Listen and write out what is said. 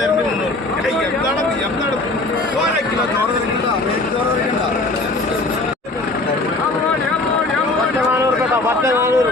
തരണ്ടി മുന്നൂറ്. എന്താണ് എന്താണ് ചോരക്കില്ല ചോറ് ചോറ് 10 400 കേട്ടോ 10 400